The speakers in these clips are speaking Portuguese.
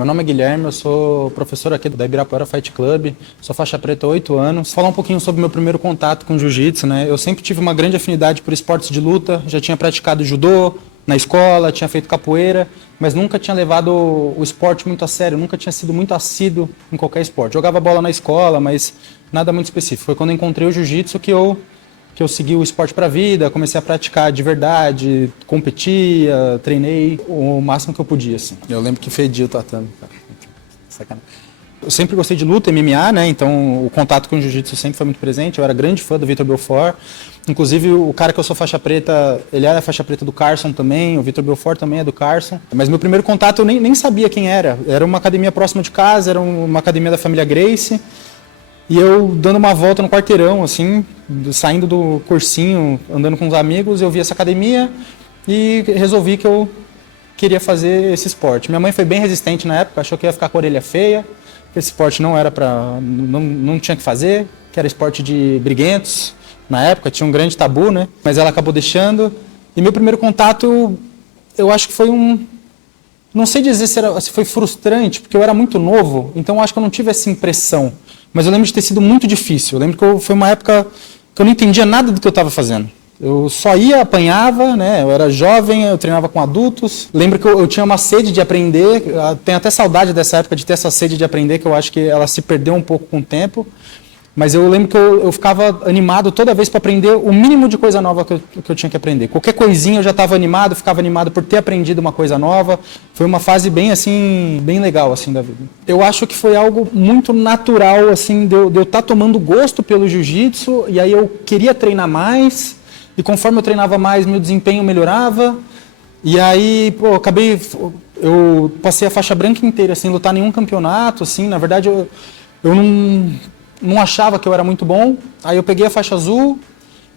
Meu nome é Guilherme, eu sou professor aqui da Ibirapuera Fight Club, sou faixa preta há 8 anos. Vou falar um pouquinho sobre o meu primeiro contato com jiu-jitsu, né? Eu sempre tive uma grande afinidade por esportes de luta, já tinha praticado judô na escola, tinha feito capoeira, mas nunca tinha levado o esporte muito a sério, nunca tinha sido muito assíduo em qualquer esporte. Jogava bola na escola, mas nada muito específico. Foi quando eu encontrei o jiu-jitsu que eu segui o esporte para a vida, comecei a praticar de verdade, competia, treinei o máximo que eu podia, assim. Eu lembro que fedia o tatame, cara. Sacanagem. Eu sempre gostei de luta, MMA, né? Então o contato com o jiu-jitsu sempre foi muito presente. Eu era grande fã do Vitor Belfort. Inclusive o cara que eu sou faixa preta, ele era faixa preta do Carson também, o Vitor Belfort também é do Carson. Mas meu primeiro contato eu nem sabia quem era. Era uma academia próxima de casa, era uma academia da família Gracie. E eu dando uma volta no quarteirão, assim, saindo do cursinho, andando com os amigos, eu vi essa academia e resolvi que eu queria fazer esse esporte. Minha mãe foi bem resistente na época, achou que ia ficar com a orelha feia, que esse esporte não era não tinha que fazer, que era esporte de briguentos. Na época tinha um grande tabu, né? Mas ela acabou deixando. E meu primeiro contato, eu acho que foi não sei dizer se foi frustrante, porque eu era muito novo, então eu acho que eu não tive essa impressão. Mas eu lembro de ter sido muito difícil. Eu lembro que foi uma época que eu não entendia nada do que eu estava fazendo. Eu só ia, apanhava, né? Eu era jovem, eu treinava com adultos. Lembro que eu tinha uma sede de aprender. Tenho até saudade dessa época de ter essa sede de aprender, que eu acho que ela se perdeu um pouco com o tempo. Mas eu lembro que eu ficava animado toda vez para aprender o mínimo de coisa nova que eu tinha que aprender. Qualquer coisinha eu já estava animado, ficava animado por ter aprendido uma coisa nova. Foi uma fase bem assim, bem legal assim da vida. Eu acho que foi algo muito natural assim de eu estar tomando gosto pelo jiu-jitsu, e aí eu queria treinar mais, e conforme eu treinava mais, meu desempenho melhorava. E aí, eu passei a faixa branca inteira sem lutar nenhum campeonato, assim, na verdade eu não achava que eu era muito bom. Aí eu peguei a faixa azul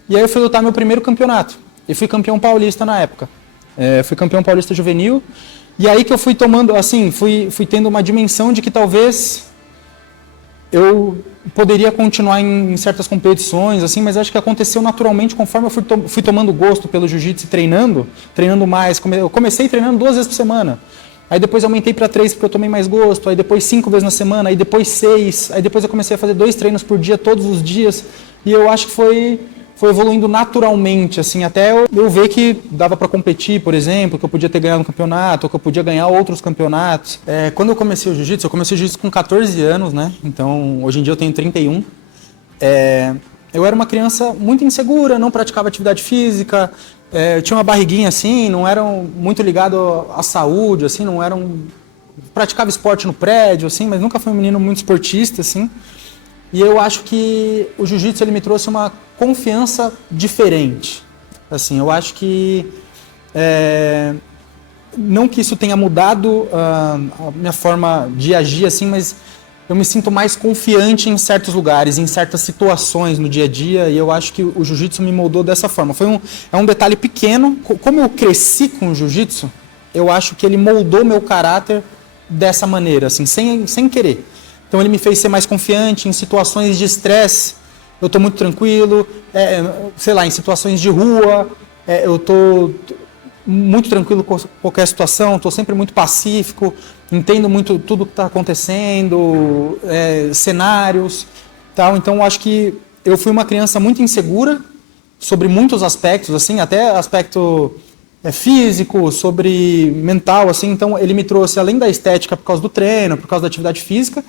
e aí eu fui lutar meu primeiro campeonato. E fui campeão paulista na época. Fui campeão paulista juvenil. E aí que eu fui tomando, assim, fui tendo uma dimensão de que talvez eu poderia continuar em certas competições, assim, mas acho que aconteceu naturalmente conforme eu fui tomando gosto pelo jiu-jitsu e treinando mais. Eu comecei treinando 2 vezes por semana. Aí depois aumentei para 3 porque eu tomei mais gosto, aí depois 5 vezes na semana, aí depois 6, aí depois eu comecei a fazer 2 treinos por dia, todos os dias, e eu acho que foi evoluindo naturalmente, assim, até eu ver que dava para competir, por exemplo, que eu podia ter ganhado um campeonato, ou que eu podia ganhar outros campeonatos. Quando eu comecei o jiu-jitsu com 14 anos, né, então hoje em dia eu tenho 31, eu era uma criança muito insegura, não praticava atividade física, eu tinha uma barriguinha assim, não era muito ligado à saúde, assim, praticava esporte no prédio, assim, mas nunca fui um menino muito esportista, assim. E eu acho que o jiu-jitsu ele me trouxe uma confiança diferente. Assim, eu acho que não que isso tenha mudado a minha forma de agir, assim, mas eu me sinto mais confiante em certos lugares, em certas situações no dia a dia, e eu acho que o jiu-jitsu me moldou dessa forma. É um detalhe pequeno, como eu cresci com o jiu-jitsu, eu acho que ele moldou meu caráter dessa maneira, assim, sem querer. Então ele me fez ser mais confiante em situações de estresse, eu estou muito tranquilo, sei lá, em situações de rua, eu estou muito tranquilo com qualquer situação, estou sempre muito pacífico, entendo muito tudo que está acontecendo, cenários, tal. Então, eu acho que eu fui uma criança muito insegura sobre muitos aspectos, assim, até aspecto físico, sobre mental, assim. Então, ele me trouxe, além da estética por causa do treino, por causa da atividade física,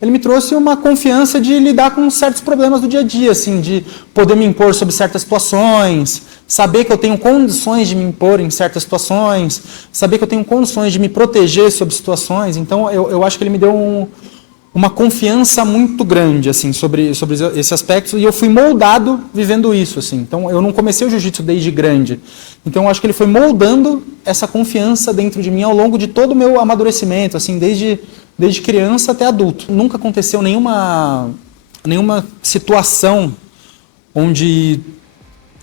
ele me trouxe uma confiança de lidar com certos problemas do dia a dia, assim, de poder me impor sobre certas situações, saber que eu tenho condições de me impor em certas situações, saber que eu tenho condições de me proteger sobre situações. Então, eu acho que ele me deu uma confiança muito grande, assim, sobre esse aspecto, e eu fui moldado vivendo isso, assim. Então, eu não comecei o jiu-jitsu desde grande. Então, eu acho que ele foi moldando essa confiança dentro de mim ao longo de todo o meu amadurecimento, assim, desde criança até adulto. Nunca aconteceu nenhuma situação onde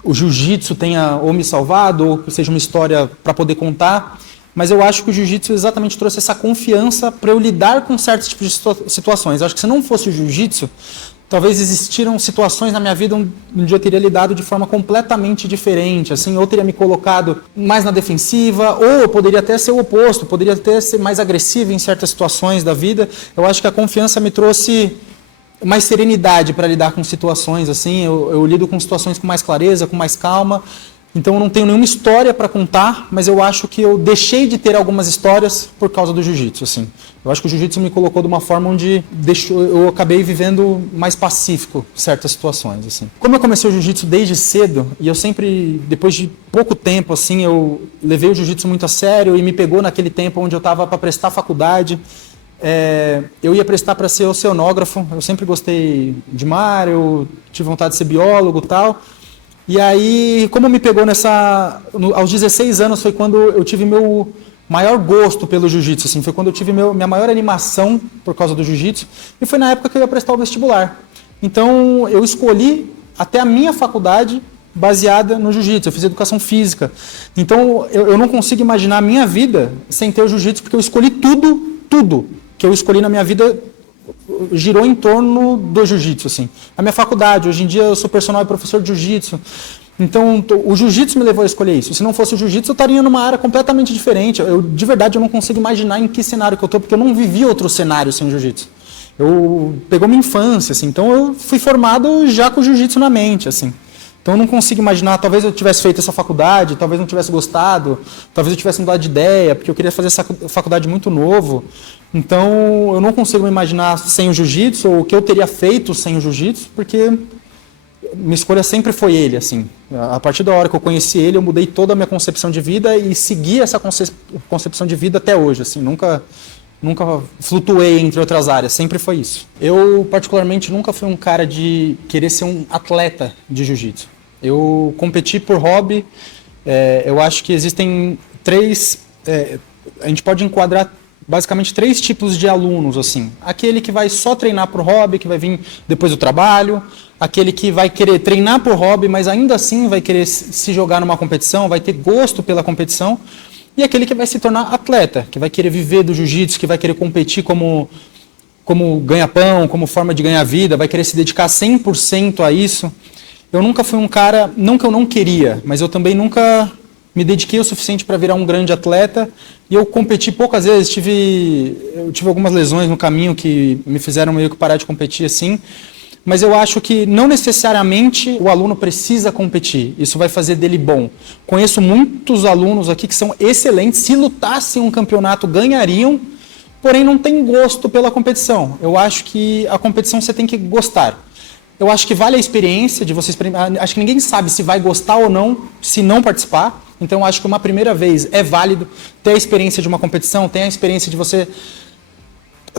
o jiu-jitsu tenha ou me salvado, ou que seja uma história para poder contar, mas eu acho que o jiu-jitsu exatamente trouxe essa confiança para eu lidar com certos tipos de situações. Eu acho que se não fosse o jiu-jitsu, talvez existiram situações na minha vida onde eu teria lidado de forma completamente diferente, assim, ou teria me colocado mais na defensiva, ou poderia até ser o oposto, poderia até ser mais agressivo em certas situações da vida. Eu acho que a confiança me trouxe mais serenidade para lidar com situações, assim, eu lido com situações com mais clareza, com mais calma. Então eu não tenho nenhuma história para contar, mas eu acho que eu deixei de ter algumas histórias por causa do jiu-jitsu, assim. Eu acho que o jiu-jitsu me colocou de uma forma onde eu acabei vivendo mais pacífico certas situações, assim. Como eu comecei o jiu-jitsu desde cedo, e eu sempre, depois de pouco tempo, assim, eu levei o jiu-jitsu muito a sério e me pegou naquele tempo onde eu estava para prestar faculdade. Eu ia prestar para ser oceanógrafo, eu sempre gostei de mar, eu tive vontade de ser biólogo e tal. E aí, como me pegou aos 16 anos foi quando eu tive meu maior gosto pelo jiu-jitsu, assim, foi quando eu tive minha maior animação por causa do jiu-jitsu, e foi na época que eu ia prestar o vestibular. Então, eu escolhi até a minha faculdade baseada no jiu-jitsu, eu fiz educação física. Então, eu não consigo imaginar a minha vida sem ter o jiu-jitsu, porque eu escolhi tudo que eu escolhi na minha vida girou em torno do jiu-jitsu, assim. A minha faculdade, hoje em dia eu sou personal e professor de jiu-jitsu. Então, o jiu-jitsu me levou a escolher isso. Se não fosse o jiu-jitsu, eu estaria numa área completamente diferente. De verdade, eu não consigo imaginar em que cenário que eu estou, porque eu não vivi outro cenário sem jiu-jitsu. Pegou minha infância, assim. Então, eu fui formado já com o jiu-jitsu na mente, assim. Então, eu não consigo imaginar, talvez eu tivesse feito essa faculdade, talvez não tivesse gostado, talvez eu tivesse mudado de ideia, porque eu queria fazer essa faculdade muito novo. Então, eu não consigo me imaginar sem o jiu-jitsu, ou o que eu teria feito sem o jiu-jitsu, porque minha escolha sempre foi ele, assim. A partir da hora que eu conheci ele, eu mudei toda a minha concepção de vida e segui essa concepção de vida até hoje, assim. Nunca flutuei entre outras áreas, sempre foi isso. Eu, particularmente, nunca fui um cara de querer ser um atleta de jiu-jitsu. Eu competi por hobby. Eu acho que existem a gente pode enquadrar basicamente 3 tipos de alunos, assim. Aquele que vai só treinar por hobby, que vai vir depois do trabalho. Aquele que vai querer treinar por hobby, mas ainda assim vai querer se jogar numa competição, vai ter gosto pela competição. E aquele que vai se tornar atleta, que vai querer viver do jiu-jitsu, que vai querer competir como ganha-pão, como forma de ganhar vida, vai querer se dedicar 100% a isso. Eu nunca fui um cara, não que eu não queria, mas eu também nunca me dediquei o suficiente para virar um grande atleta. E eu competi poucas vezes, eu tive algumas lesões no caminho que me fizeram meio que parar de competir assim. Mas eu acho que não necessariamente o aluno precisa competir. Isso vai fazer dele bom. Conheço muitos alunos aqui que são excelentes. Se lutassem um campeonato, ganhariam, porém não tem gosto pela competição. Eu acho que a competição você tem que gostar. Eu acho que vale a experiência de você experimentar. Acho que ninguém sabe se vai gostar ou não se não participar. Então eu acho que uma primeira vez é válido ter a experiência de uma competição, ter a experiência de você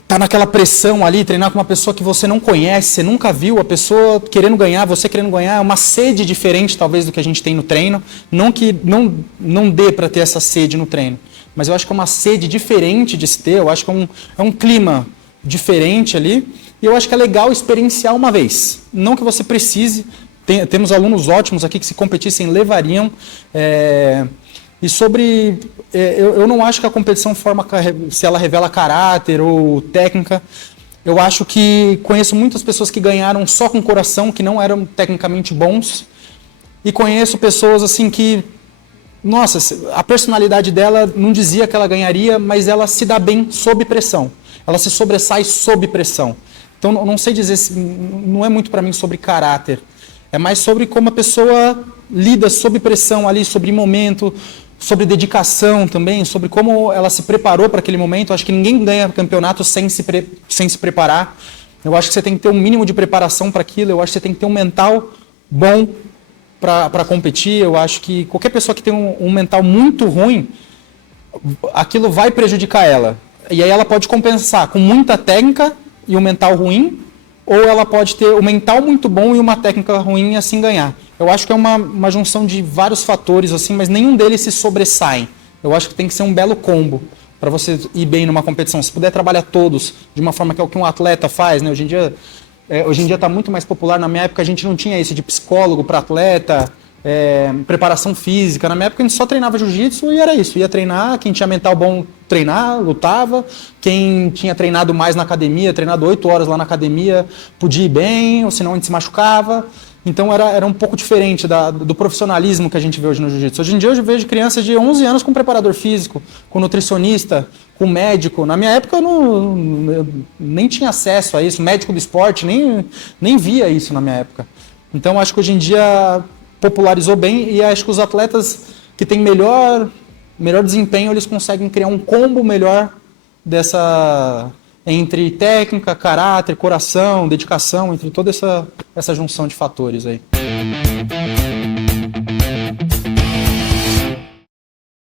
tá naquela pressão ali, treinar com uma pessoa que você não conhece, você nunca viu, a pessoa querendo ganhar, você querendo ganhar, é uma sede diferente talvez do que a gente tem no treino, não que não dê para ter essa sede no treino, mas eu acho que é uma sede diferente de se ter, eu acho que é um clima diferente ali, e eu acho que é legal experienciar uma vez, não que você precise, temos alunos ótimos aqui que se competissem levariam, e sobre... Eu não acho que a competição se ela revela caráter ou técnica. Eu acho que conheço muitas pessoas que ganharam só com coração, que não eram tecnicamente bons. E conheço pessoas assim que... Nossa, a personalidade dela não dizia que ela ganharia, mas ela se dá bem sob pressão. Ela se sobressai sob pressão. Então, não sei dizer... Não é muito para mim sobre caráter. É mais sobre como a pessoa lida sob pressão ali, sobre momento... sobre dedicação também, sobre como ela se preparou para aquele momento. Eu acho que ninguém ganha campeonato sem se preparar. Eu acho que você tem que ter um mínimo de preparação para aquilo. Eu acho que você tem que ter um mental bom para competir. Eu acho que qualquer pessoa que tem um mental muito ruim, aquilo vai prejudicar ela. E aí ela pode compensar com muita técnica e um mental ruim, ou ela pode ter um mental muito bom e uma técnica ruim e assim ganhar. Eu acho que é uma junção de vários fatores, assim, mas nenhum deles se sobressai. Eu acho que tem que ser um belo combo para você ir bem numa competição. Se puder trabalhar todos de uma forma que é o que um atleta faz, né? Hoje em dia está muito mais popular. Na minha época a gente não tinha isso de psicólogo para atleta, preparação física. Na minha época a gente só treinava jiu-jitsu e era isso. Ia treinar, quem tinha mental bom treinar, lutava. Quem tinha treinado mais na academia, treinado 8 horas lá na academia, podia ir bem, ou senão a gente se machucava. Então era um pouco diferente do profissionalismo que a gente vê hoje no jiu-jitsu. Hoje em dia eu vejo crianças de 11 anos com preparador físico, com nutricionista, com médico. Na minha época eu nem tinha acesso a isso, médico do esporte, nem via isso na minha época. Então acho que hoje em dia popularizou bem e acho que os atletas que têm melhor desempenho, eles conseguem criar um combo melhor entre técnica, caráter, coração, dedicação, entre toda essa junção de fatores aí.